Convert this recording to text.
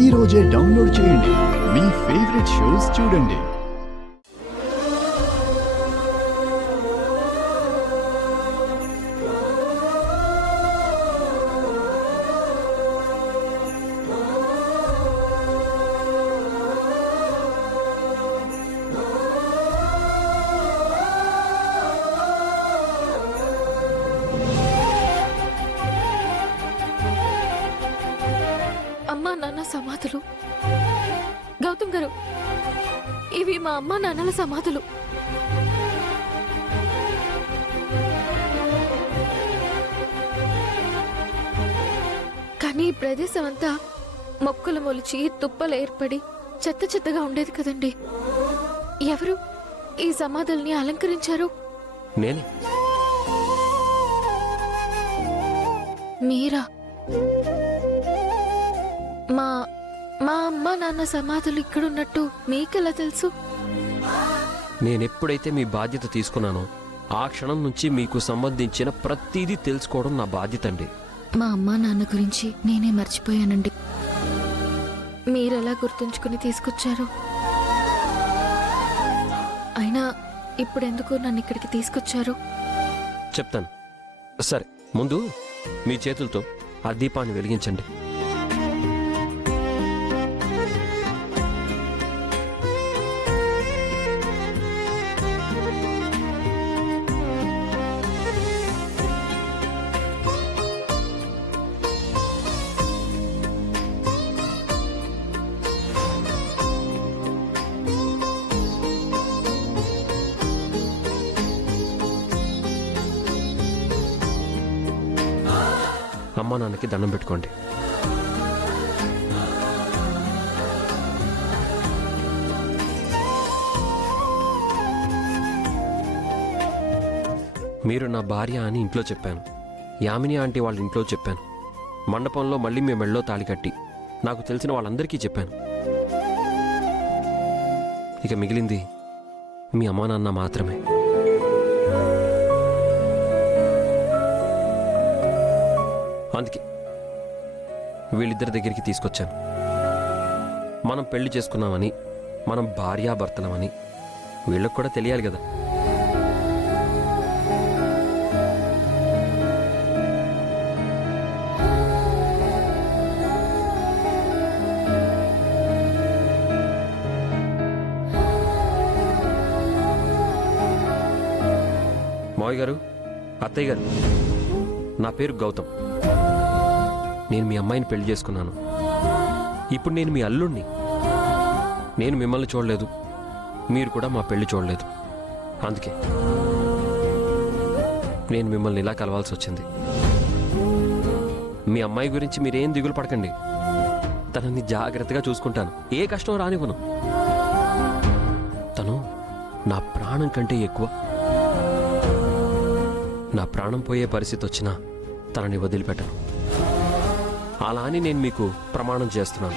ఈ రోజే డౌన్లోడ్ చేయండి. మీ ఫేవరెట్ షోస్ చూడండి. అమ్మా నాన్న సమాధులు. గౌతమ్ గారు, ఇవి మా అమ్మా నాన్నల సమాధులు. కానీ ఈ ప్రదేశం అంతా మొక్కలు మొలిచి తుప్పలు ఏర్పడి చెత్త చెత్తగా ఉండేది కదండి. ఎవరు ఈ సమాధుల్ని అలంకరించారు? నేనే. మీరా? మా మా అమ్మ నాన్న సమాధులు ఇక్కడున్నట్టు మీకెలా తెలుసు? నేనెప్పుడైతే మీ బాధ్యత తీసుకున్నానో ఆ క్షణం నుంచి మీకు సంబంధించిన ప్రతిదీ తెలుసుకోవడం నా బాధ్యత అండి. మా అమ్మ నాన్న గురించి నేనే మర్చిపోయానండి. మీరెలా గుర్తుంచుకుని తీసుకొచ్చారు? అయినా ఇప్పుడెందుకు నన్ను ఇక్కడికి తీసుకొచ్చారు? చెప్తాను. సరే, ముందు మీ చేతులతో ఆ దీపాన్ని వెలిగించండి. అమ్మా నాన్నకి దండం పెట్టుకోండి. మీరు నా భార్య అని ఇంట్లో చెప్పాను. యామిని ఆంటీ వాళ్ళ ఇంట్లో చెప్పాను. మండపంలో మళ్ళీ మీ మెళ్ళో తాళి కట్టి నాకు తెలిసిన వాళ్ళందరికీ చెప్పాను. ఇక మిగిలింది మీ అమ్మా నాన్న మాత్రమే. అందుకే వీళ్ళిద్దరి దగ్గరికి తీసుకొచ్చాను. మనం పెళ్లి చేసుకున్నామని, మనం భార్యాభర్తలమని వీళ్ళకు కూడా తెలియాలి కదా. మావయ్య గారు, అత్తయ్య గారు, నా పేరు గౌతమ్. నేను మీ అమ్మాయిని పెళ్లి చేసుకున్నాను. ఇప్పుడు నేను మీ అల్లుణ్ణి. నేను మిమ్మల్ని చూడలేదు, మీరు కూడా మా పెళ్లి చూడలేదు. అందుకే నేను మిమ్మల్ని ఇలా కలవాల్సి వచ్చింది. మీ అమ్మాయి గురించి మీరేం దిగులు పడకండి. తనని జాగ్రత్తగా చూసుకుంటాను. ఏ కష్టం రానివ్వను. తను నా ప్రాణం కంటే ఎక్కువ. నా ప్రాణం పోయే పరిస్థితి వచ్చినా తనని వదిలిపెట్టను. అలా అని నేను మీకు ప్రమాణం చేస్తున్నాను.